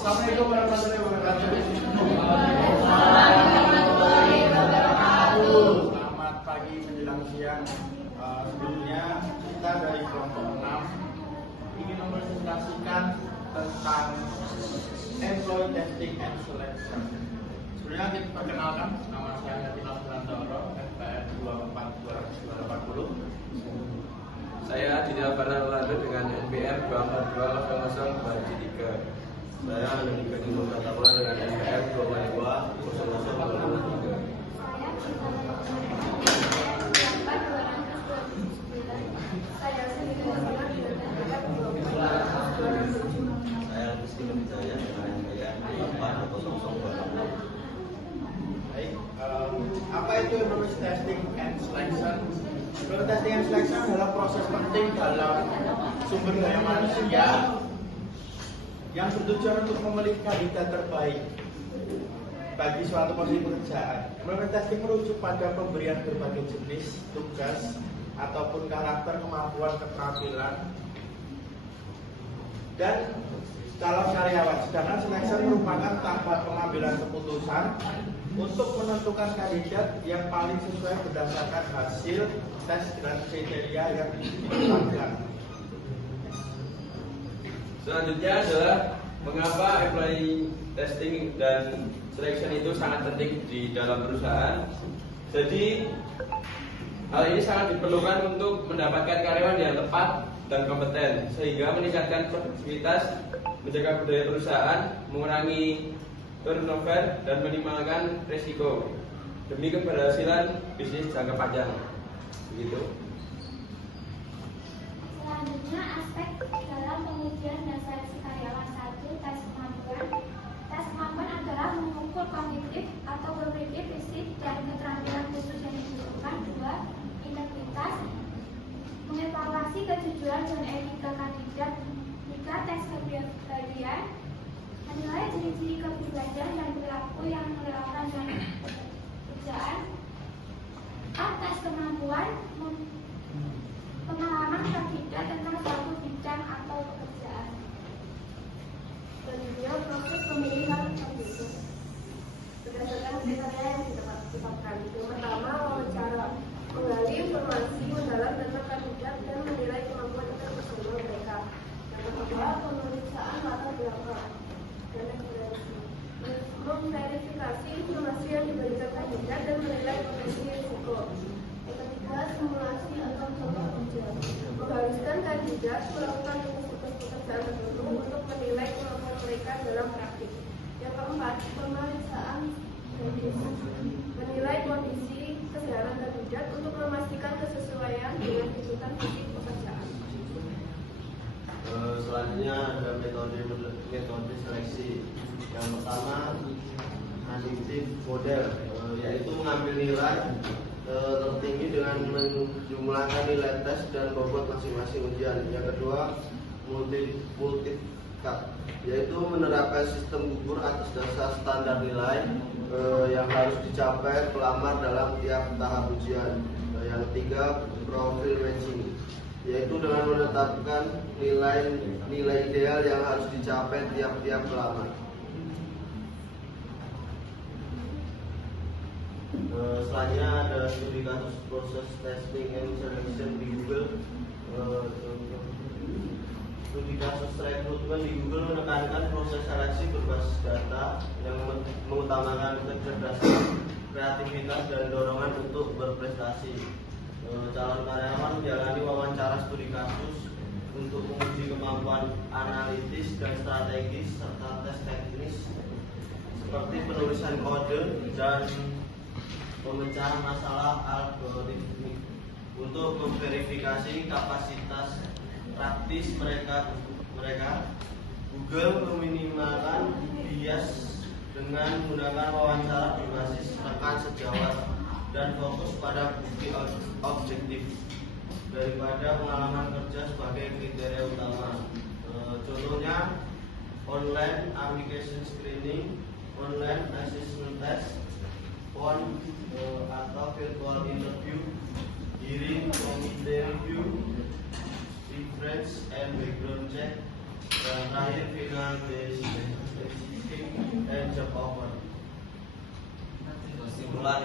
Assalamualaikum warahmatullahi wabarakatuh. Selamat pagi menjelang siang. Sebelumnya kita dari kelompok 6 ingin mempresentasikan tentang employee testing and selection. Sebelumnya kita perkenalkan, nama saya Tina Surantoro, FPN 24 Saya tidak pernah lalu dengan NPM 2420023. Saya Andika Dino Pratama dengan NPM 2520023. Saya Kristi Wijaya dengan NPM 24000. Baik, apa itu employee testing and selection? Employee testing and selection adalah proses penting dalam sumber daya manusia yang bertujuan untuk memilih kandidat terbaik bagi suatu posisi pekerjaan. Employee testing merujuk pada pemberian berbagai jenis tugas ataupun karakter, kemampuan, keterampilan dan calon karyawan. Sedangkan selection merupakan tahap pengambilan keputusan untuk menentukan kandidat yang paling sesuai berdasarkan hasil tes dan kriteria yang ditetapkan. Selanjutnya adalah mengapa employee testing dan selection itu sangat penting di dalam perusahaan. Jadi hal ini sangat diperlukan untuk mendapatkan karyawan yang tepat dan kompeten, sehingga meningkatkan produktivitas, menjaga budaya perusahaan, mengurangi turnover dan minimalkan risiko demi keberhasilan bisnis jangka panjang. Begitu. Selanjutnya, aspek dalam pengujian dan seleksi karyawan. 1. Tes kemampuan. Tes kemampuan adalah mengukur kognitif atau kognitif fisik dan keterampilan khusus yang dibutuhkan. 2. Integritas. Mengevaluasi kejujuran dan etika kandidat. 3. Tes kepribadian. Menilai ciri-ciri kepribadian dan perilaku yang relevan dalam pekerjaan. 4. Tes kemampuan. Pengalaman kandidat tentang suatu bidang atau pekerjaan. Selanjutnya, proses pemilihan kandidat berdasarkan kriteria yang ditetapkan. Yang pertama, wawancara, menggali informasi mendalam tentang kandidat dan menilai kemampuan interpersonal mereka. Yang kedua, pemeriksaan latar belakang dan referensi, memverifikasi informasi yang diberikan kandidat dan menilai potensi risiko. Yang ketiga, simulasi atau contoh kerja, mengharuskan kandidat melakukan tugas pekerjaan tertentu untuk menilai kemampuan mereka dalam praktik. Yang keempat, pemeriksaan medis, menilai kondisi kesehatan kandidat untuk memastikan kesesuaian dengan tuntutan fisik pekerjaan. Selanjutnya ada metode seleksi. Yang pertama, additive model, yaitu mengambil nilai tertinggi dengan menjumlahkan nilai tes dan bobot masing-masing ujian. Yang kedua, multi-cut, yaitu menerapkan sistem gugur atas dasar standar nilai yang harus dicapai pelamar dalam tiap tahap ujian. Yang ketiga, profil matching, yaitu dengan menetapkan nilai ideal yang harus dicapai tiap-tiap pelamar. Selanjutnya ada studi kasus proses testing and selection di Google. Studi kasus rekrutmen di Google menekankan proses seleksi berbasis data yang mengutamakan kecerdasan, kreativitas, dan dorongan untuk berprestasi. Calon karyawan menjalani wawancara studi kasus untuk menguji kemampuan analitis dan strategis serta tes teknis seperti penulisan kode dan pemecahan masalah algoritmik. Untuk memverifikasi kapasitas praktis mereka, Google meminimalkan bias dengan menggunakan wawancara berbasis rekan sejawat dan fokus pada bukti objektif daripada pengalaman kerja sebagai kriteria utama. Contohnya online application screening, online assessment test, phone atau virtual interview, hearing committee review, reference and background check, dan terakhir final decision. belajar PowerPoint. Kesimpulan,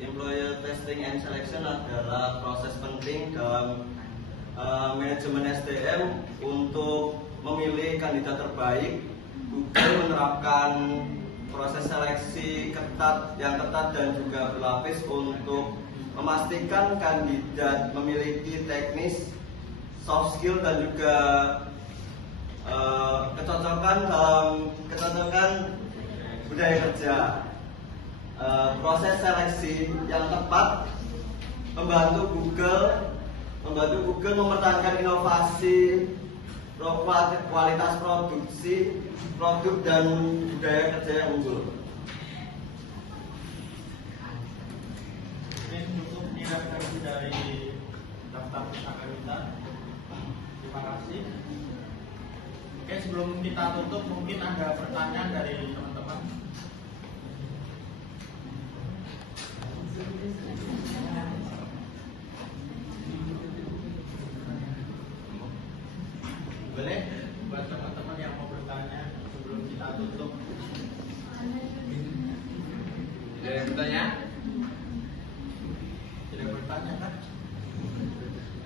employer testing and selection adalah proses penting dalam manajemen SDM untuk memilih kandidat terbaik. Google menerapkan proses seleksi yang ketat dan juga berlapis untuk memastikan kandidat memiliki teknis, soft skill dan juga kecocokan budaya kerja. Proses seleksi yang tepat membantu Google mempertahankan inovasi, kualitas produk dan budaya kerja yang unggul. Ini untuk referensi dari daftar pusaka kita. Terima kasih. Oke, sebelum kita tutup mungkin ada pertanyaan dari teman-teman. Boleh buat teman-teman yang mau bertanya sebelum kita tutup. Tidak ada yang bertanya? Tidak bertanya kan?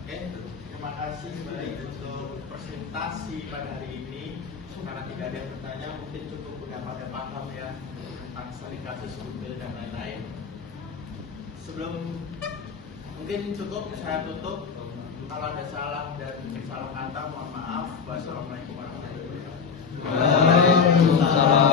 Oke, terima kasih baik untuk presentasi pada hari ini. Karena tidak ada yang bertanya, mungkin cukup udah pada paham ya tentang studi kasus Google dan lain-lain. Sebelum mungkin cukup saya tutup. Kalau ada salah dan salah kata mohon maaf. Wassalamualaikum warahmatullahi wabarakatuh. Waalaikumsalam.